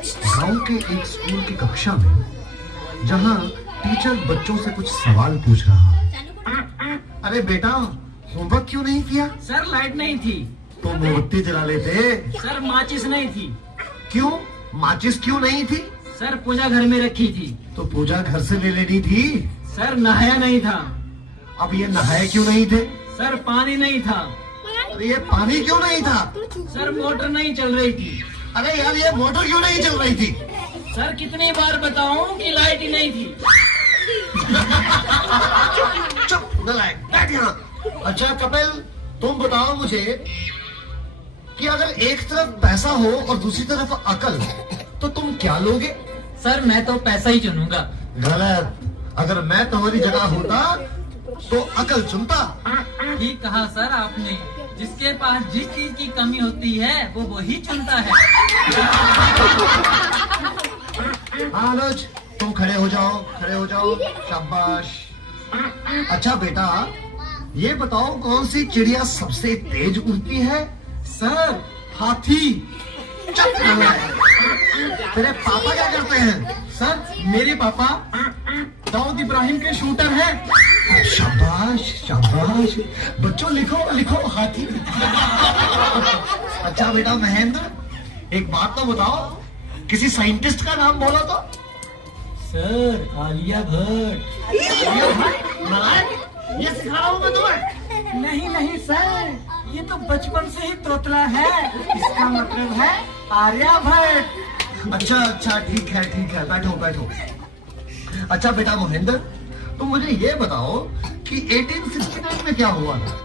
गांव के एक स्कूल की कक्षा में जहां टीचर बच्चों से कुछ सवाल पूछ रहा है। अरे बेटा, होमवर्क क्यों नहीं किया? सर लाइट नहीं थी। तो मोमबत्ती जला लेते। सर माचिस नहीं थी। क्यों? माचिस क्यों नहीं थी? सर पूजा घर में रखी थी। तो पूजा घर से ले लेनी थी। सर नहाया नहीं था। अब ये नहाए क्यों नहीं थे? सर पानी नहीं था। अरे ये पानी क्यों नहीं था? सर मोटर नहीं चल रही थी। अरे यार, ये मोटर क्यों नहीं चल रही थी? सर कितनी बार बताऊं कि लाइट ही नहीं थी। चुप नालायक, बैठ यहाँ। अच्छा कपिल, तुम बताओ मुझे कि अगर एक तरफ पैसा हो और दूसरी तरफ अकल, तो तुम क्या लोगे? सर मैं तो पैसा ही चुनूंगा। गलत। अगर मैं तुम्हारी जगह होता तो अकल चुनता। ठीक कहा सर आपने। जिसके पास जिस चीज की कमी होती है वो वही चुनता है। हाँ अनुज, तुम खड़े हो जाओ, खड़े हो जाओ। शाबाश। अच्छा बेटा, ये बताओ कौन सी चिड़िया सबसे तेज उड़ती है? सर हाथी। चुप नालायक। तेरे पापा क्या करते हैं? सर मेरे पापा दाऊद इब्राहिम के शूटर हैं। शाबाश शाबाश। बच्चों लिखो लिखो, हाथी। अच्छा बेटा महेंद्र, एक बात तो बताओ, किसी साइंटिस्ट का नाम बोलो तो। सर आलिया भट्ट। नालायक, ये सिखा रहा हूँ मैं तुम्हें। नहीं नहीं सर, ये तो बचपन से ही तोतला है। इसका मतलब है आर्यभट्ट। अच्छा अच्छा, ठीक है ठीक है, बैठो बैठो। अच्छा बेटा महेंद्र, तुम मुझे ये बताओ कि 1869 में क्या हुआ था?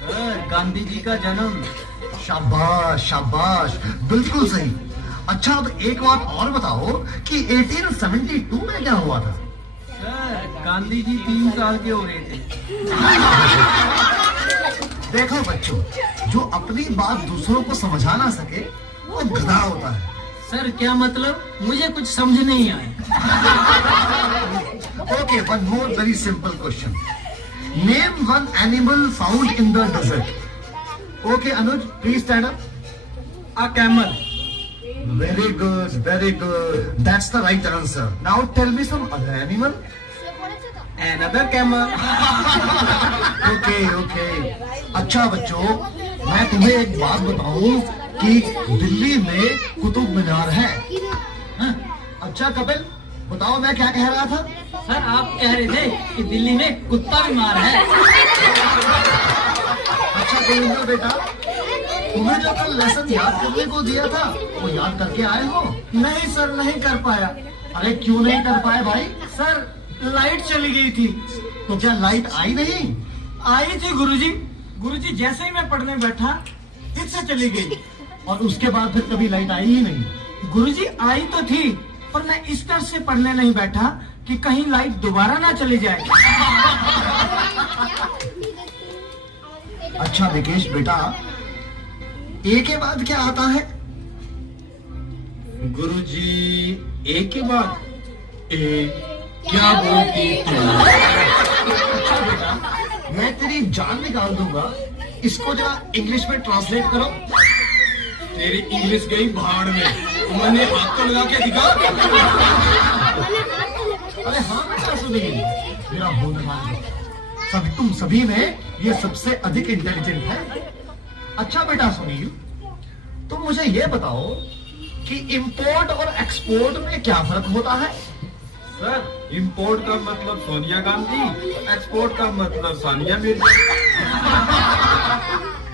सर गांधी जी का जन्म। शाबाश शाबाश, बिल्कुल सही। अच्छा अब एक बात और बताओ कि 1872 में क्या हुआ था? सर गांधी जी 3 साल के हो रहे थे। देखो बच्चों, जो अपनी बात दूसरों को समझा ना सके वो गधा होता है। सर क्या मतलब? मुझे कुछ समझ नहीं आया। Okay, one more very simple question. Name one animal found in the desert. Okay, Anuj, please stand up. A camel. Very good, very good. That's the right answer. Now tell me some other animal. Another camel. Okay, okay. अच्छा बच्चों, मैं तुम्हें एक बात बताऊं कि दिल्ली में कुतुब मीनार है। अच्छा कपिल, बताओ मैं क्या कह रहा था? सर आप कह रहे थे कि दिल्ली में कुत्ता बीमार है। अच्छा गोविंदर बेटा, तुम्हें जो कल लेसन याद करने को दिया था वो याद करके आए हो? नहीं सर, नहीं कर पाया। अरे क्यों नहीं कर पाए भाई? सर लाइट चली गई थी। तो क्या लाइट आई नहीं? आई थी गुरुजी। गुरुजी जैसे ही मैं पढ़ने बैठा फिर से चली गई। और उसके बाद फिर कभी लाइट आई ही नहीं? गुरुजी आई तो थी, पर मैं इस तरह से पढ़ने नहीं बैठा कि कहीं लाइट दोबारा ना चली जाए। अच्छा विकेश बेटा, ए के बाद क्या आता है? गुरुजी ए के बाद ए क्या बोलती तू? अच्छा बेटा, मैं तेरी जान निकाल दूंगा, इसको जरा इंग्लिश में ट्रांसलेट करो। तेरी इंग्लिश गई भाड़ में। मैंने हाथ तो लगा के दिखा। अरे हाँ बेटा सुनील, मेरा होनहार सब तुम सभी में ये सबसे अधिक इंटेलिजेंट है। अच्छा बेटा सुनील, तुम मुझे ये बताओ कि इंपोर्ट और एक्सपोर्ट में क्या फर्क होता है? सर इंपोर्ट का मतलब सोनिया गांधी, एक्सपोर्ट का मतलब सानिया मिर्जा।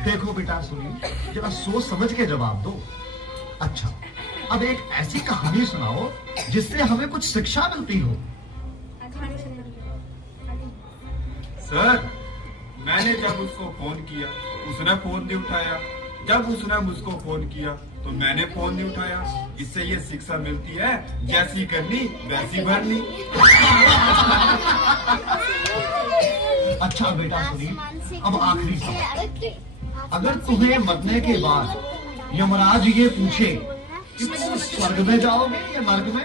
देखो बेटा सुनील, जरा सोच समझ के जवाब दो। अच्छा, अब एक ऐसी कहानी सुनाओ जिससे हमें कुछ शिक्षा मिलती हो। सर मैंने जब उसको फोन किया उसने फोन नहीं उठाया, जब उसने मुझको फोन किया तो मैंने फोन नहीं उठाया। इससे ये शिक्षा मिलती है, जैसी करनी वैसी भरनी। अच्छा बेटा सुनील, अब आखिरी सवाल, अगर तुम्हें मरने के बाद यमराज ये पूछे कि तुम स्वर्ग में जाओगे या नर्क में,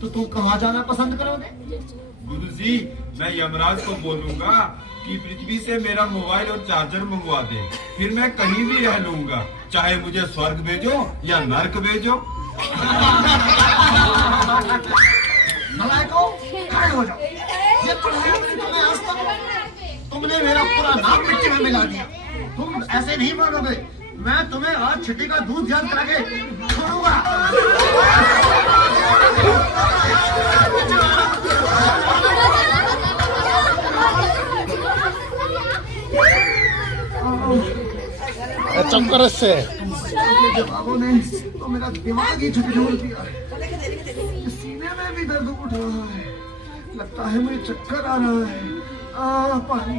तो तुम कहाँ जाना पसंद करोगे? गुरुजी मैं यमराज को बोलूंगा कि पृथ्वी से मेरा मोबाइल और चार्जर मंगवा दे, फिर मैं कहीं भी रह लूंगा, चाहे मुझे स्वर्ग भेजो या नर्क भेजो। नलायकों, खड़े हो जाओ। ये पढ़ाया मैंने तुम्हें आज तक, तुमने मेरा पूरा नाम मिट्टी में मिला दिया। तुम ऐसे नहीं मानोगे, मैं तुम्हें आज छिट्टी का दूध याद करा के छोड़ूंगा। चक्कर से जवाबों ने तो मेरा दिमाग ही झकझोर दिया है। सीने में भी दर्द उठ रहा है, लगता है मुझे चक्कर आ रहा है। पानी